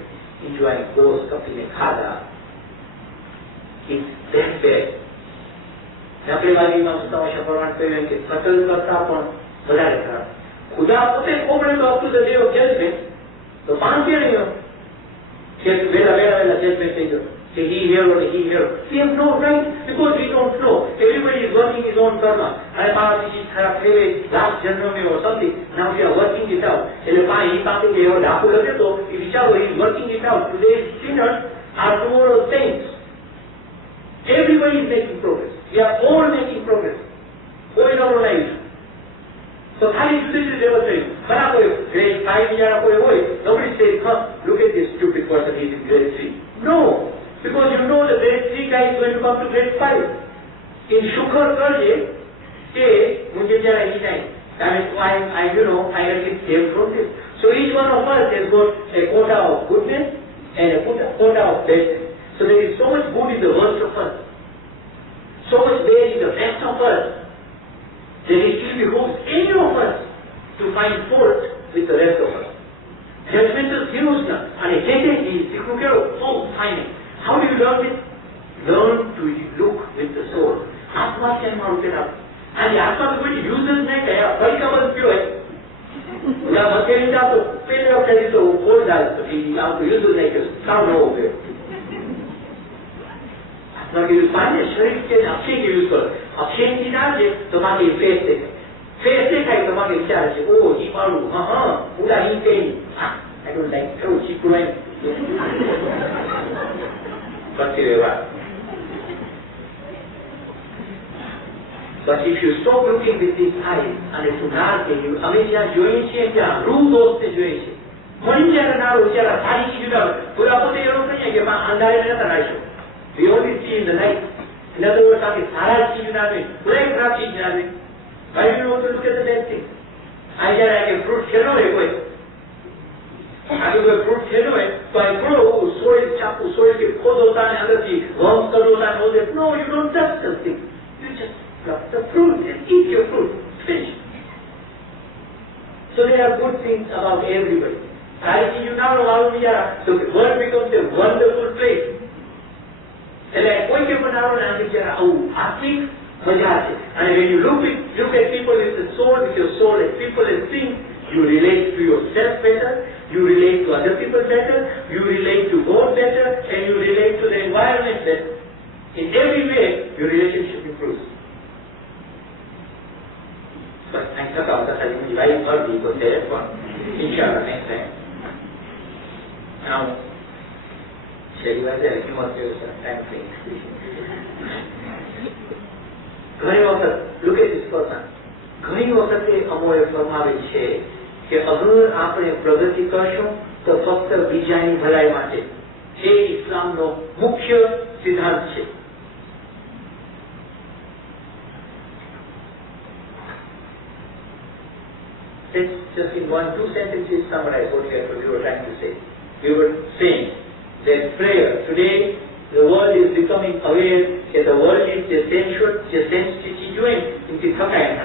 enjoying ghost company khada. It's that bad. નકલીવાદીમાં સુતાવશા પ્રમાણ કહ્યું કે કતલ કરતા પણ વધારે ખરાબ. ખુદા પોતે કોપડે તો up to the day of judgment. તો પામશે નહીં કે વેલા judgment થઈ ગયો. Say he here or he here. We have no right because we don't know. Everybody is working his own karma. And this is last January or something. Now we are working it out. He is working it out. Today's sinners are tomorrow's saints. Everybody is making progress. We are all making progress. All in our life. So how is this demonstrated? Grade 5 nobody says, look at this stupid person, he is in grade 3. No. Because you know the grade 3 guy is going to come to grade 5. In Shukar Karje, I have been saved from this. So each one of us has got a quota of goodness and a quota of badness. So there is so much good in the worst of us, so much bad in the best of us, that it still behooves any of us to find fault with the rest of us. Judgmental views and a tendency is fine. How do you learn it? Learn to look with the soul. Atma can mount it up. And the Atma is going to use this neck. I have very couple of you. Now, what can you do? Pay your credit to hold that. You have to use this neck. Come over. Atma will find a shriek can Akshay use for. Akshay is not it. So, Maki face it. Face it, I come and charge. Oh, he found. Pura he came. I don't like how she couldn't. But if you stop looking with these eyes and if you not you, America join change, rule those situations. We only see in the night. In other words, why do you want to look at the bad thing? I can fruit आगे कोई fruit खेलो है तो I grow soil चाकू soil के खोद होता है अंदर की worms कर होता है all that. No, you don't touch something. You just pluck the fruit and eat your fruit. Finish. So there are good things about everybody. You now know so the world becomes a wonderful place. And कोई के बनाओ ना बेचारा आत्मिक मजा आती. And when you look at people with the soul, with your soul, and people and things, you relate to yourself better. You relate to other people better, you relate to God better, and you relate to the environment better. In every way, your relationship improves. But thanks for that. I will invite more people there for inshallah next time. Now, shall we have a more time thing? Look at this person. ઘણી વખતે અમોએ ફરમાવેલ છે કે અગર આપણે પ્રગતિ કરશું તો ફક્ત બીજાની ભલાઈ માટે. એ ઇસ્લામનો મુખ્ય સિદ્ધાંત છે. Let's just in 1-2 sentences summarize what we were trying to say. We were saying that prayer today, the world is becoming aware that the world is the constituent in the Thakayan.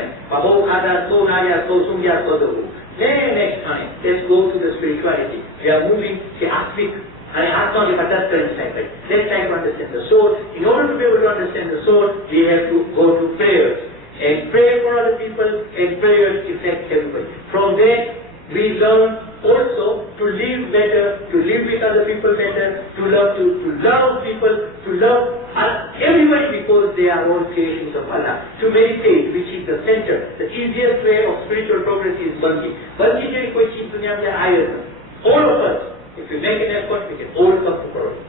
Then next time, let's go to the spirituality. We are moving to Atmik and Atma Let's try to understand the soul. In order to be able to understand the soul, we have to go to prayers. And pray for other people, and prayers affect everybody. From there, we learn also to live better, to live with other people better, to love people, to love everybody because they are all creations of Allah. To meditate, which is the center. The easiest way of spiritual progress is Bangi. Bangi is koi cheez duniya mein aaye na. All of us, if we make an effort, we can all come to Parode.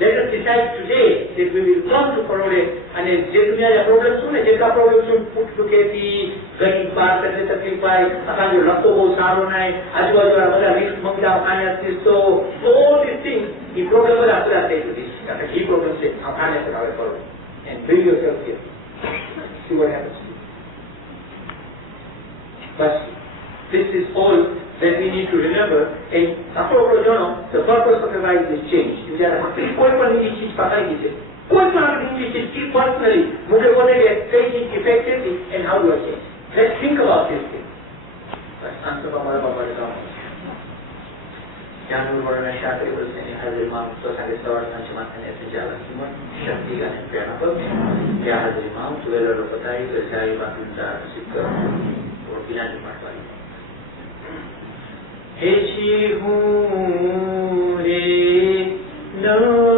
Let us decide today that we will come to Parode and જે દુનિયાના problem શું ને જેટલા problem શું ફૂટ સુકેતી ગરીબ પાર કરને તકલીફ પાય અકાજો લખતો બહુ સારો નાય આજુબાજુવાળા બધા રીસ મંગડા ખાને તો all these things ಈ પ્રોબ્લેમ બધા પૂરા થઈ જતી કારણ કે ಈ પ્રોબ્લેમ છે આ ખાને કરાવે Parode and bring yourself here. See what happens. But this is all that we need to remember. And the purpose of the life is changed. If there are personally, taking effectively, and how do I change? Let's think about this thing. yang berwarna syakir berseni hadir mam sosai sawar sancaman dan jalan semua syakti kan yang apa ya hadir mam sudah lalu petai kerjai bantuan sikap orbinan di marwari Hechi hu re no